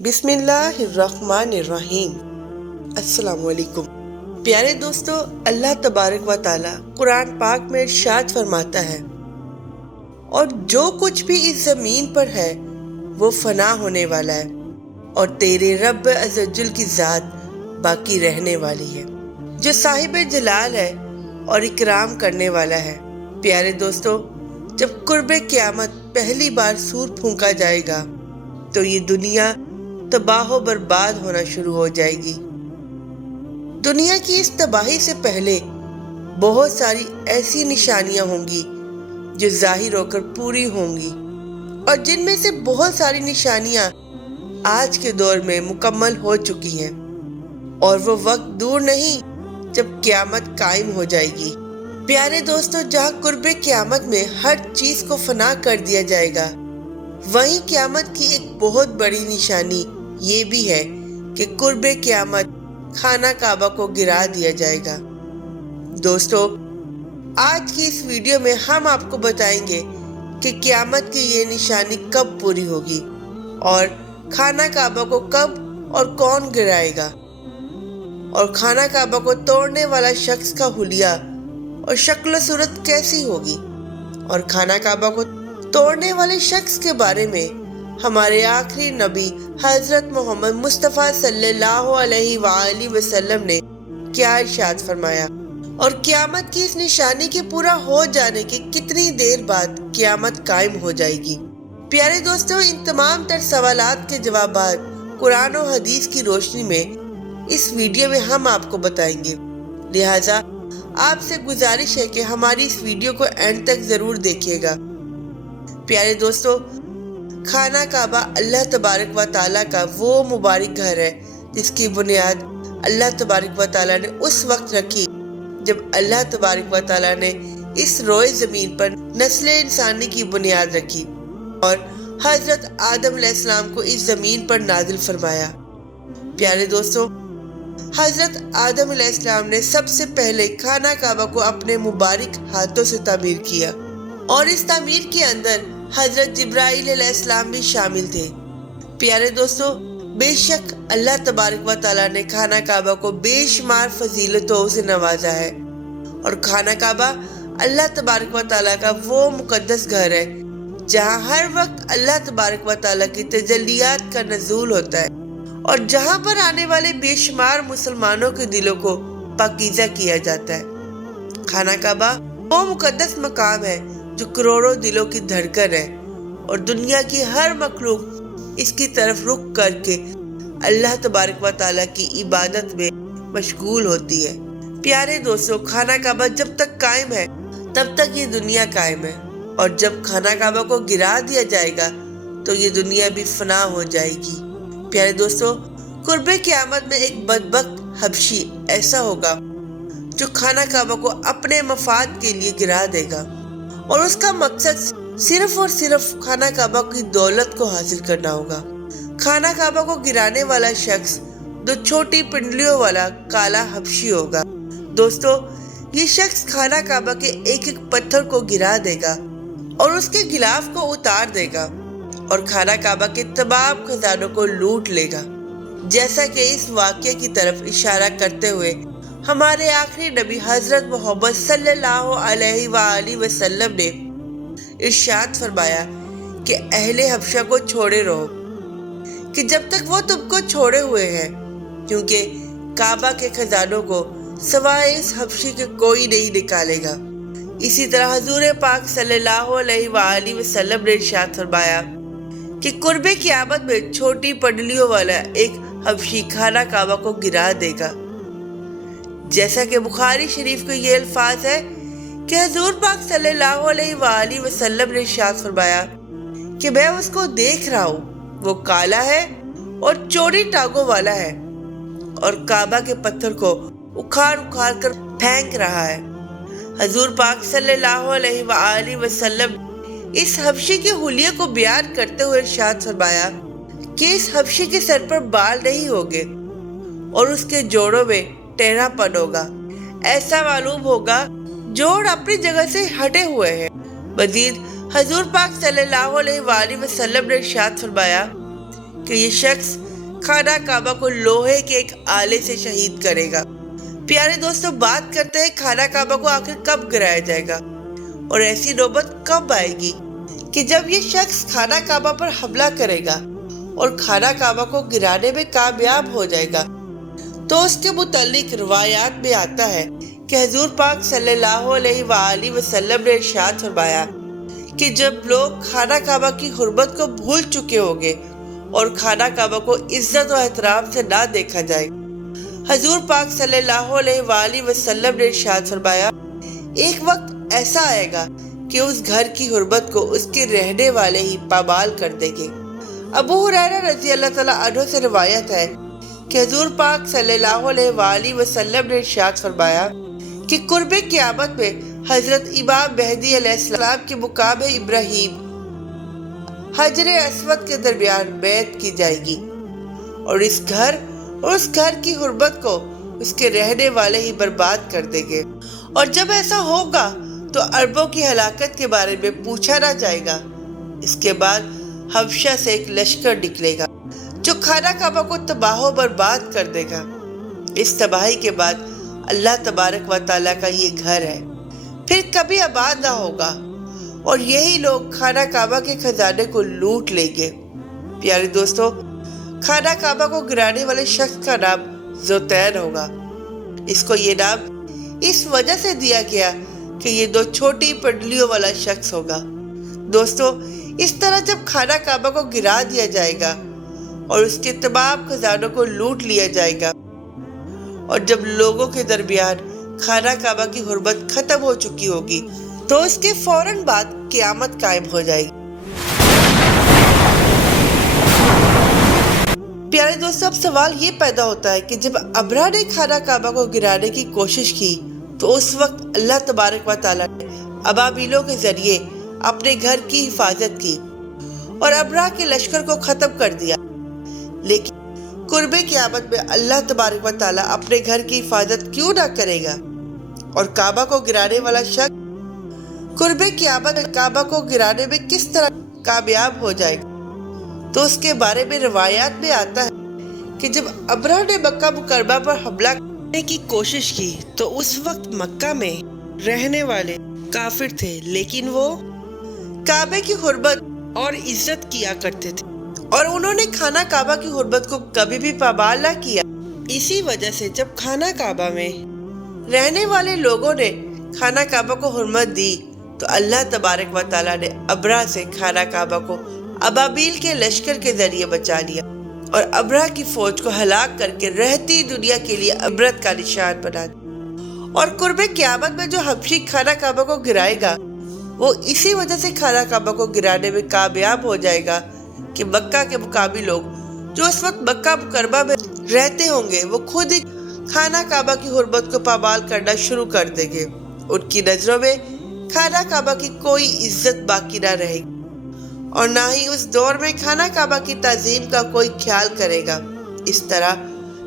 بسم اللہ الرحمن الرحیم۔ السلام علیکم پیارے دوستو، اللہ تبارک و تعالی قرآن پاک میں ارشاد فرماتا ہے، اور جو کچھ بھی اس زمین پر ہے وہ فنا ہونے والا ہے، اور تیرے رب عز و جل کی ذات باقی رہنے والی ہے، جو صاحب جلال ہے اور اکرام کرنے والا ہے۔ پیارے دوستو، جب قرب قیامت پہلی بار سور پھونکا جائے گا تو یہ دنیا تباہ و برباد ہونا شروع ہو جائے گی۔ دنیا کی اس تباہی سے پہلے بہت ساری ایسی نشانیاں ہوں گی جو ظاہر ہو کر پوری ہوں گی، اور جن میں سے بہت ساری نشانیاں آج کے دور میں مکمل ہو چکی ہیں، اور وہ وقت دور نہیں جب قیامت قائم ہو جائے گی۔ پیارے دوستو، جہاں قرب قیامت میں ہر چیز کو فنا کر دیا جائے گا، وہیں قیامت کی ایک بہت بڑی نشانی یہ بھی ہے کہ قرب قیامت خانہ کعبہ کو گرا دیا جائے گا۔ دوستو، آج کی اس ویڈیو میں ہم آپ کو بتائیں گے کہ قیامت کی یہ نشانی کب پوری ہوگی، اور خانہ کعبہ کو کب اور کون گرائے گا، اور خانہ کعبہ کو توڑنے والا شخص کا حلیہ اور شکل و صورت کیسی ہوگی، اور خانہ کعبہ کو توڑنے والے شخص کے بارے میں ہمارے آخری نبی حضرت محمد مصطفیٰ صلی اللہ علیہ وآلہ وسلم نے کیا ارشاد فرمایا، اور قیامت کی اس نشانی کے پورا ہو جانے کے کتنی دیر بعد قیامت قائم ہو جائے گی۔ پیارے دوستو، ان تمام تر سوالات کے جوابات قرآن و حدیث کی روشنی میں اس ویڈیو میں ہم آپ کو بتائیں گے، لہٰذا آپ سے گزارش ہے کہ ہماری اس ویڈیو کو اینڈ تک ضرور دیکھیے گا۔ پیارے دوستو، خانہ کعبہ اللہ تبارک و تعالیٰ کا وہ مبارک گھر ہے جس کی بنیاد اللہ تبارک و تعالیٰ نے اس وقت رکھی جب اللہ تبارک و تعالیٰ نے اس روئے زمین پر نسل انسانی کی بنیاد رکھی اور حضرت آدم علیہ السلام کو اس زمین پر نازل فرمایا۔ پیارے دوستو، حضرت آدم علیہ السلام نے سب سے پہلے خانہ کعبہ کو اپنے مبارک ہاتھوں سے تعمیر کیا، اور اس تعمیر کے اندر حضرت جبرائیل علیہ السلام بھی شامل تھے۔ پیارے دوستو، بے شک اللہ تبارک و تعالیٰ نے خانہ کعبہ کو بے شمار فضیلتوں سے نوازا ہے، اور خانہ کعبہ اللہ تبارک و تعالیٰ کا وہ مقدس گھر ہے جہاں ہر وقت اللہ تبارک و تعالیٰ کی تجلیات کا نزول ہوتا ہے، اور جہاں پر آنے والے بے شمار مسلمانوں کے دلوں کو پاکیزہ کیا جاتا ہے۔ خانہ کعبہ وہ مقدس مقام ہے جو کروڑوں دلوں کی دھڑکن ہے، اور دنیا کی ہر مخلوق اس کی طرف رخ کر کے اللہ تبارک و تعالیٰ کی عبادت میں مشغول ہوتی ہے۔ پیارے دوستو، خانہ کعبہ جب تک قائم ہے تب تک یہ دنیا قائم ہے، اور جب خانہ کعبہ کو گرا دیا جائے گا تو یہ دنیا بھی فنا ہو جائے گی۔ پیارے دوستو، قرب قیامت میں ایک بدبخت حبشی ایسا ہوگا جو خانہ کعبہ کو اپنے مفاد کے لیے گرا دے گا، اور اس کا مقصد صرف اور صرف خانہ کعبہ کی دولت کو حاصل کرنا ہوگا۔ خانہ کعبہ کو گرانے والا شخص دو چھوٹی پنڈلیوں والا کالا حبشی ہوگا۔ دوستو، یہ شخص خانہ کعبہ کے ایک ایک پتھر کو گرا دے گا اور اس کے غلاف کو اتار دے گا، اور خانہ کعبہ کے تمام خزانوں کو لوٹ لے گا، جیسا کہ اس واقعے کی طرف اشارہ کرتے ہوئے ہمارے آخری نبی حضرت محمد صلی اللہ علیہ وآلہ وسلم نے ارشاد فرمایا کہ اہل حبشہ کو چھوڑے رہو، کہ جب تک وہ تم کو چھوڑے ہوئے ہیں، کیونکہ کعبہ کے خزانوں کو سوائے اس حبشی کے کوئی نہیں نکالے گا۔ اسی طرح حضور پاک صلی اللہ علیہ وآلہ وسلم نے ارشاد فرمایا کہ قرب قیامت میں چھوٹی پنڈلیوں والا ایک حبشی خانہ کعبہ کو گرا دے گا، جیسا کہ بخاری شریف کے یہ الفاظ ہے کہ حضور پاک صلی اللہ علیہ وآلہ وسلم نے ارشاد فرمایا کہ میں اس کو دیکھ رہا ہوں، وہ کالا ہے اور چوڑی ٹانگوں والا ہے، اور کعبہ کے پتھر کو اکھاڑ اکھاڑ کر پھینک رہا ہے۔ حضور پاک صلی اللہ علیہ وآلہ وسلم اس حبشی کے حلیے کو بیان کرتے ہوئے ارشاد فرمایا کہ اس حبشی کے سر پر بال نہیں ہوگے، اور اس کے جوڑوں میں ٹیڑھا پن ہوگا، ایسا معلوم ہوگا جوڑ اپنی جگہ سے ہٹے ہوئے ہیں۔ مزید حضور پاک صلی اللہ علیہ وآلہ وسلم نے ارشاد فرمایا کہ یہ شخص خانہ کعبہ کو لوہے کے ایک آلے سے شہید کرے گا۔ پیارے دوستوں، بات کرتے ہیں خانہ کعبہ کو آخر کب گرایا جائے گا اور ایسی نوبت کب آئے گی کہ جب یہ شخص خانہ کعبہ پر حملہ کرے گا اور خانہ کعبہ کو گرانے میں کامیاب ہو جائے گا۔ تو اس کے متعلق روایات میں آتا ہے کہ حضور پاک صلی اللہ علیہ وآلہ وسلم نے ارشاد فرمایا کہ جب لوگ خانہ کعبہ کی حرمت کو بھول چکے ہوں گے اور خانہ کعبہ کو عزت و احترام سے نہ دیکھا جائے، حضور پاک صلی اللہ علیہ وآلہ وسلم نے ارشاد فرمایا ایک وقت ایسا آئے گا کہ اس گھر کی حرمت کو اس کے رہنے والے ہی پامال کر دیں گے۔ ابو ہریرہ رضی اللہ تعالیٰ عنہ سے روایت ہے کہ حضور پاک صلی اللہ علیہ وآلہ وسلم نے ارشاد فرمایا کہ قرب قیامت میں حضرت امام مہدی علیہ السلام کے مقام ابراہیم حجر اسود کے درمیان بیعت کی جائے گی اور اس گھر کی حرمت کو اس کے رہنے والے ہی برباد کر دیں گے، اور جب ایسا ہوگا تو عربوں کی ہلاکت کے بارے میں پوچھا نہ جائے گا۔ اس کے بعد حبشہ سے ایک لشکر نکلے گا جو خانہ کعبہ کو تباہ و برباد کر دے گا۔ اس تباہی کے بعد اللہ تبارک و تعالیٰ کا یہ گھر ہے پھر کبھی آباد نہ ہوگا اور یہی لوگ خانہ کعبہ کے خزانے کو لوٹ لیں گے۔ پیارے دوستو، خانہ کعبہ کو گرانے والے شخص کا نام ذوالطین ہوگا۔ اس کو یہ نام اس وجہ سے دیا گیا کہ یہ دو چھوٹی پنڈلیوں والا شخص ہوگا۔ دوستو، اس طرح جب خانہ کعبہ کو گرا دیا جائے گا اور اس کے تمام خزانوں کو لوٹ لیا جائے گا اور جب لوگوں کے درمیان خانہ کعبہ کی حرمت ختم ہو چکی ہوگی تو اس کے فوراً بعد قیامت قائم ہو جائے گی۔ پیارے دوستو، اب سوال یہ پیدا ہوتا ہے کہ جب ابرہہ نے خانہ کعبہ کو گرانے کی کوشش کی تو اس وقت اللہ تبارک و تعالیٰ نے ابابیلوں کے ذریعے اپنے گھر کی حفاظت کی اور ابرہہ کے لشکر کو ختم کر دیا، لیکن قرب قیامت میں اللہ تبارک و تعالیٰ اپنے گھر کی حفاظت کیوں نہ کرے گا اور کعبہ کو گرانے والا شخص قرب قیامت میں کعبہ کو گرانے میں کس طرح کامیاب ہو جائے گا؟ تو اس کے بارے میں روایات میں آتا ہے کہ جب ابرہہ نے مکہ مکرمہ پر حملہ کرنے کی کوشش کی تو اس وقت مکہ میں رہنے والے کافر تھے، لیکن وہ کعبے کی حرمت اور عزت کیا کرتے تھے اور انہوں نے خانہ کعبہ کی حرمت کو کبھی بھی پامال نہ کیا۔ اسی وجہ سے جب خانہ کعبہ میں رہنے والے لوگوں نے خانہ کعبہ کو حرمت دی تو اللہ تبارک و تعالیٰ نے ابرہہ سے خانہ کعبہ کو ابابیل کے لشکر کے ذریعے بچا لیا اور ابرہہ کی فوج کو ہلاک کر کے رہتی دنیا کے لیے عبرت کا نشان بنا دیا۔ اور قرب قیامت میں جو حبشی خانہ کعبہ کو گرائے گا وہ اسی وجہ سے خانہ کعبہ کو گرانے میں کامیاب ہو جائے گا کہ مکہ کے مقامی لوگ جو اس وقت مکہ مکرمہ میں رہتے ہوں گے وہ خود ہی خانہ کعبہ کی حرمت کو پامال کرنا شروع کر دیں گے۔ ان کی نظروں میں خانہ کعبہ کی کوئی عزت باقی نہ رہے گی اور نہ ہی اس دور میں خانہ کعبہ کی تعظیم کا کوئی خیال کرے گا۔ اس طرح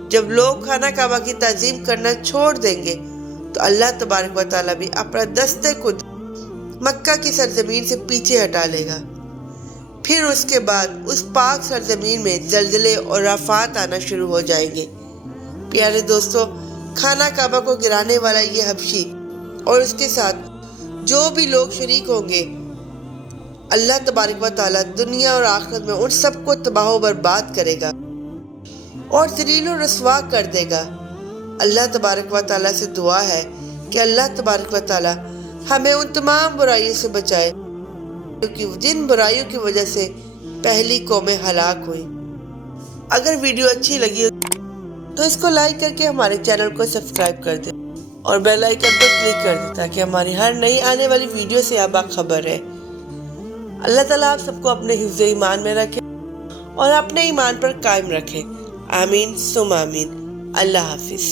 جب لوگ خانہ کعبہ کی تعظیم کرنا چھوڑ دیں گے تو اللہ تبارک و تعالیٰ بھی اپنا دستِ قدرت مکہ کی سرزمین سے پیچھے ہٹا لے گا۔ پھر اس کے بعد اس پاک سرزمین میں زلزلے اور آفات آنا شروع ہو جائیں گے۔ پیارے دوستو، خانہ کعبہ کو گرانے والا یہ حبشی اور اس کے ساتھ جو بھی لوگ شریک ہوں گے، اللہ تبارک و تعالیٰ دنیا اور آخرت میں ان سب کو تباہ و برباد کرے گا اور ذلیل و رسوا کر دے گا۔ اللہ تبارک و تعالیٰ سے دعا ہے کہ اللہ تبارک و تعالیٰ ہمیں ان تمام برائیوں سے بچائے جن برائیوں کی وجہ سے پہلی قومیں ہلاک ہوئی۔ اگر ویڈیو اچھی لگی تو اس کو لائک کر کے ہمارے چینل کو سبسکرائب کر دیں اور بیل آئیکن پر کلک کر دیں تاکہ ہماری ہر نئی آنے والی ویڈیو سے آپ باخبر رہیں۔ اللہ تعالیٰ آپ سب کو اپنے حفظ ایمان میں رکھے اور اپنے ایمان پر قائم رکھے۔ آمین ثم آمین۔ اللہ حافظ۔